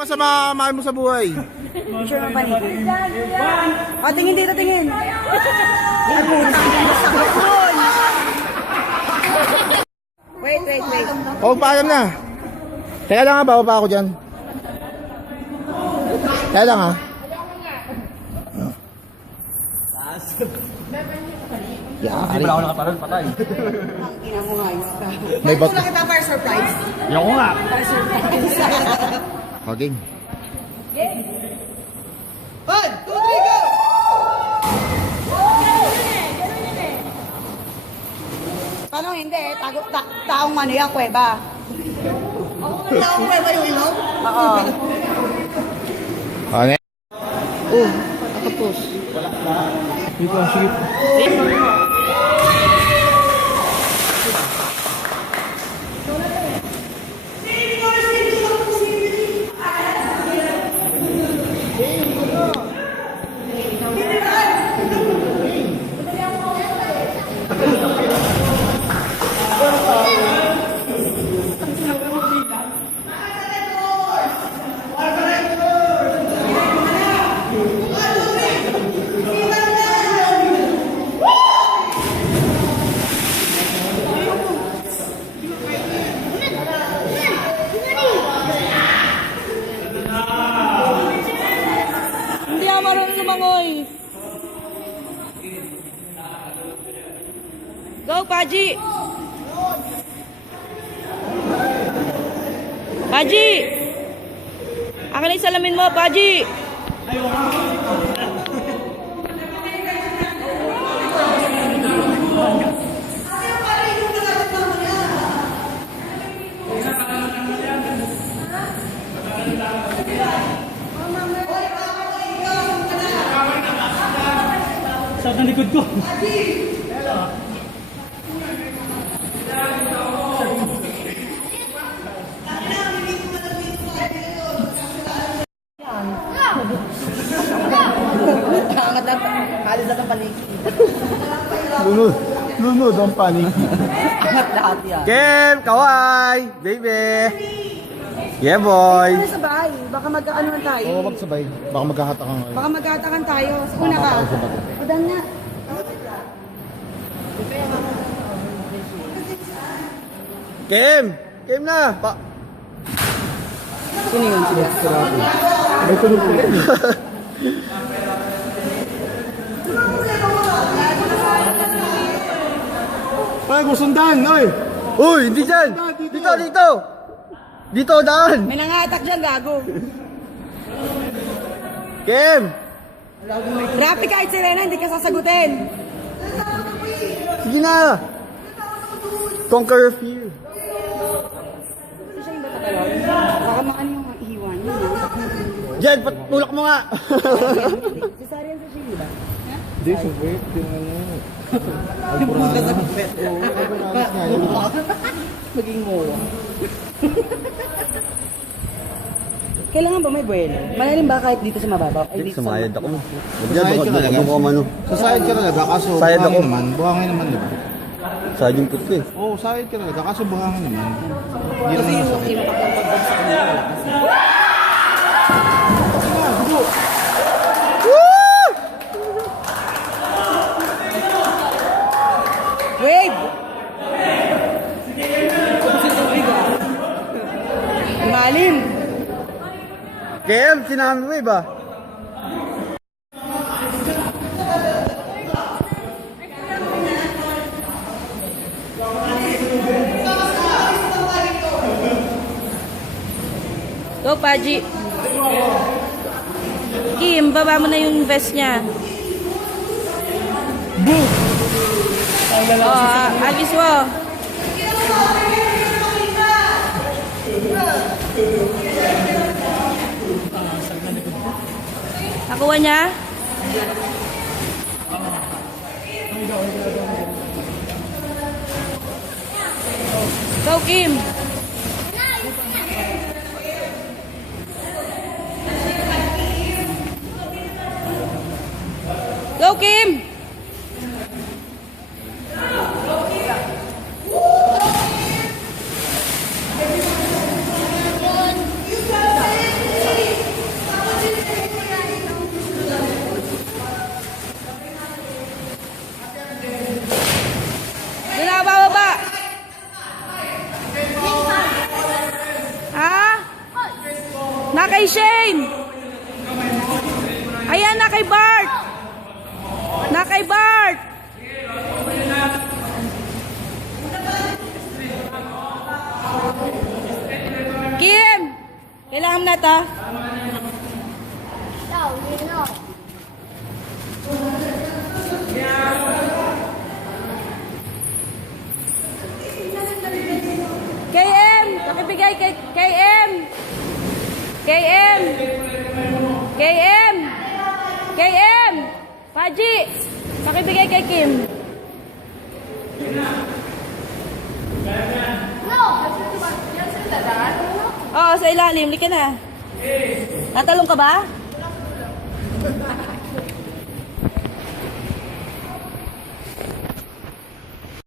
ka sa mga mahal mo sa buhay? Picture mo ba nito? Tingin dito, tingin. Ay, puta. Sakit nun. Wait. Oh, paalam na. Teka lang ha, bawa pa ako dyan. Teka lang ha. Hindi ba ako nakaparoon? Patay. Ina mo nga yun. May bot. Tulak kita para surprise. Yung ko nga. Para surprise. Okay. 1, 2, 3, go! Paano hindi? Taong ano yan, kuweba. Taong kuweba yung ilong? Oo. Ano? Oh, tapos. Dito, sige. Hindi ako marunong lumangoy. Go, Paji! Paji! Akin na yung salamin mo, Paji! Sa likod ko. Halos na itong paligid. Lunod ang panig. Angat lahat yan. Kem, kawai, baby. Yeah, boy. Ano sa bahay? Baka magkaanuhan tayo. Oo, magsabay. Baka magkakatakan ngayon. Baka magkatakan tayo. Una ka. Udan nga. Kem! Kem na! Sino yun? May tunog ko rin. Ay, gusundan! Oy! Uy, hindi dyan! Dito! Dito, daan! May nangatak dyan, gago. Kem! Rapi kahit sirena, hindi ka sasagutin. Sige na! Conquer fear. Ito siya yung batakalaw. Baka maano yung ihiwan niya. Jen, tulak mo nga! Si Sarian sa siya, di ba? Hindi, sa wait. Pumunta sa bed. Maging mowa. Kailangan ba may buwelo? Malalim ba kahit dito sa mababaw? Ay, dito sa Sumayad ako. Sayad ka talaga? Sasayad ka talaga, kaso Sayad buhangin ako. naman. Buhangin naman, di ba? Sajong ko eh. Oo, sayad ka talaga, kaso buhangin naman. Hindi naman masakit. Wave! Malim! Kem, sinama mo ba? Go, Paji. Kim, baba mo na yung vest niya. Boom! Alis mo. Nakuha niya? Go, Kim. Go, Kim. Na kay Shane. Ayan, na kay Bart. Na kay Bart. Kim, kailangan na ta. KM, pakibigay kay KM. KM. KM. KM. Paji, pakibigay kay Kim. Oo, sa ilalim. Lika na. Tatalong ka ba?